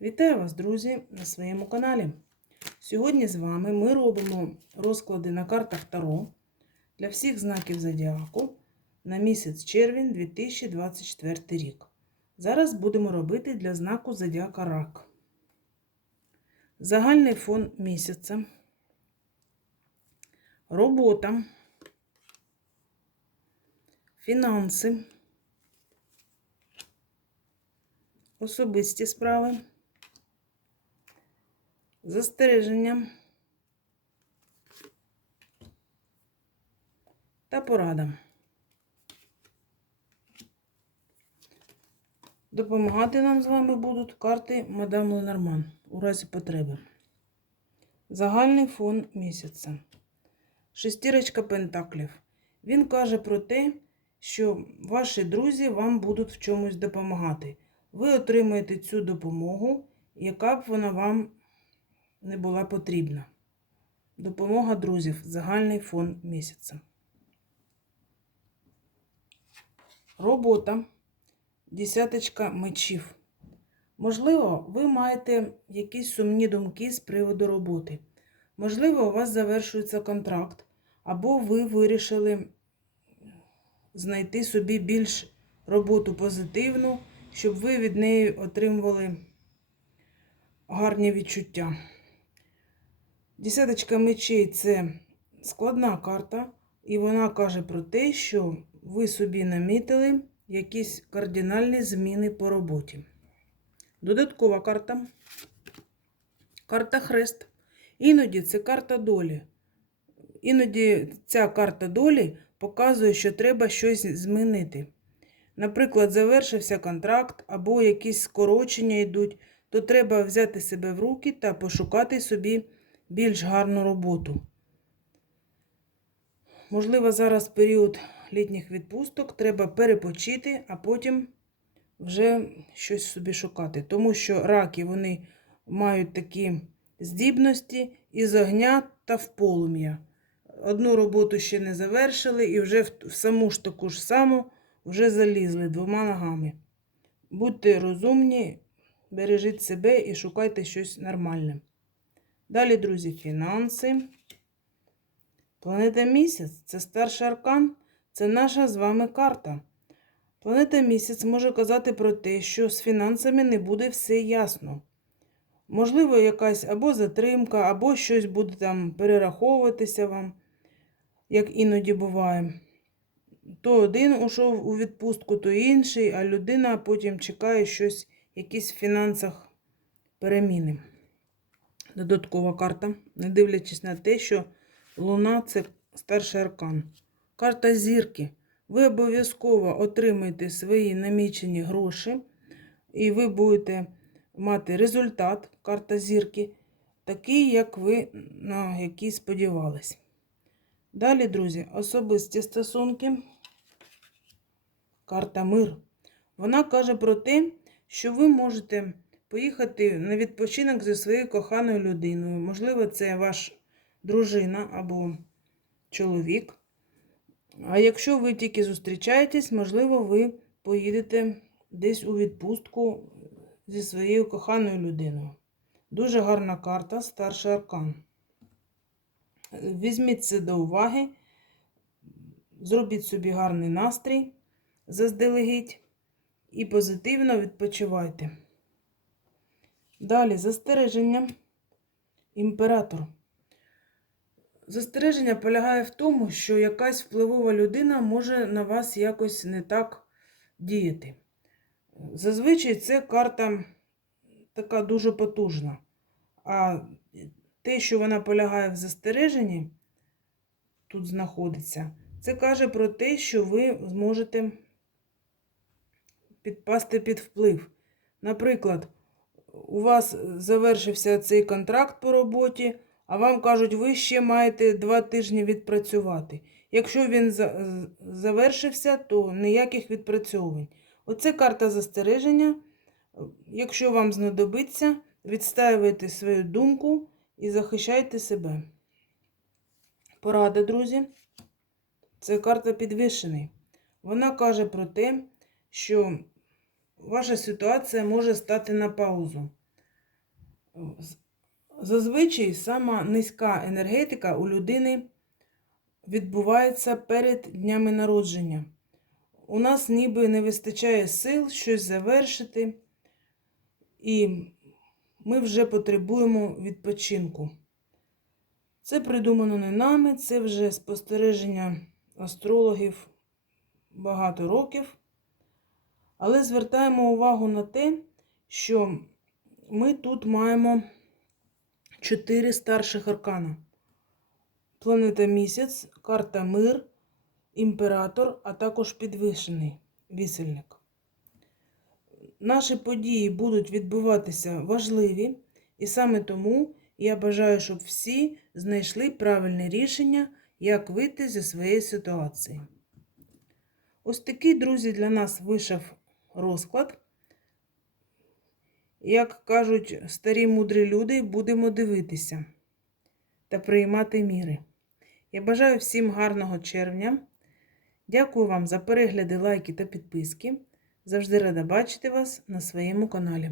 Вітаю вас, друзі, на своєму каналі. Сьогодні з вами ми робимо розклади на картах Таро для всіх знаків зодіаку на місяць червень 2024 рік. Зараз будемо робити для знаку зодіака Рак. Загальний фон місяця. Робота. Фінанси. Особисті справи. Застереження та порада. Допомагати нам з вами будуть карти Мадам Ленорман у разі потреби. Загальний фон місяця. Шестірочка пентаклів. Він каже про те, що ваші друзі вам будуть в чомусь допомагати. Ви отримаєте цю допомогу, яка б вона вам не була потрібна. Допомога друзів. Загальний фон місяця. Робота. Десяточка мечів. Можливо, ви маєте якісь сумні думки з приводу роботи. Можливо, у вас завершується контракт, або ви вирішили знайти собі більш роботу позитивну, щоб ви від неї отримували гарні відчуття. Десяточка мечей це складна карта, і вона каже про те, що ви собі намітили якісь кардинальні зміни по роботі. Додаткова карта. Карта Хрест. Іноді це карта долі. Іноді ця карта долі показує, що треба щось змінити. Наприклад, завершився контракт або якісь скорочення йдуть, то треба взяти себе в руки та пошукати собі більш гарну роботу. Можливо, зараз період літніх відпусток треба перепочити, а потім вже щось собі шукати. Тому що раки вони мають такі здібності із огня та в полум'я. Одну роботу ще не завершили і вже в саму ж таку ж саму вже залізли двома ногами. Будьте розумні, бережіть себе і шукайте щось нормальне. Далі, друзі, фінанси. Планета місяць це старший аркан, це наша з вами карта. Планета місяць може казати про те, що з фінансами не буде все ясно. Можливо, якась або затримка, або щось буде там перераховуватися вам, як іноді буває. То один ушов у відпустку, то інший, а людина потім чекає щось, якісь в фінансах переміни. Додаткова карта, не дивлячись на те, що Луна це старший аркан. Карта зірки. Ви обов'язково отримаєте свої намічені гроші, і ви будете мати результат, карта зірки, такий, як ви на який сподівались. Далі, друзі, особисті стосунки. Карта мир. Вона каже про те, що ви можете поїхати на відпочинок зі своєю коханою людиною. Можливо, це ваш дружина або чоловік. А якщо ви тільки зустрічаєтесь, можливо, ви поїдете десь у відпустку зі своєю коханою людиною. Дуже гарна карта, старший аркан. Візьміть це до уваги, зробіть собі гарний настрій заздалегідь і позитивно відпочивайте. Далі застереження. Імператор. Застереження полягає в тому, що якась впливова людина може на вас якось не так діяти. Зазвичай це карта така дуже потужна. А те, що вона полягає в застереженні, тут знаходиться, це каже про те, що ви зможете підпасти під вплив. Наприклад, у вас завершився цей контракт по роботі, а вам кажуть, ви ще маєте два тижні відпрацювати. Якщо він завершився, то ніяких відпрацьовувань. Оце карта застереження. Якщо вам знадобиться, відстаюйте свою думку і захищайте себе. Порада, друзі. Це карта підвішений. Вона каже про те, що ваша ситуація може стати на паузу. Зазвичай сама низька енергетика у людини відбувається перед днями народження. У нас ніби не вистачає сил щось завершити, і ми вже потребуємо відпочинку. Це придумано не нами, це вже спостереження астрологів багато років. Але звертаємо увагу на те, що ми тут маємо чотири старших аркана. Планета місяць, карта мир, імператор, а також підвищений вісельник. Наші події будуть відбуватися важливі, і саме тому я бажаю, щоб всі знайшли правильне рішення, як вийти зі своєї ситуації. Ось такий, друзі, для нас вийшов розклад. Як кажуть старі мудрі люди, будемо дивитися та приймати міри. Я бажаю всім гарного червня. Дякую вам за перегляди, лайки та підписки. Завжди рада бачити вас на своєму каналі.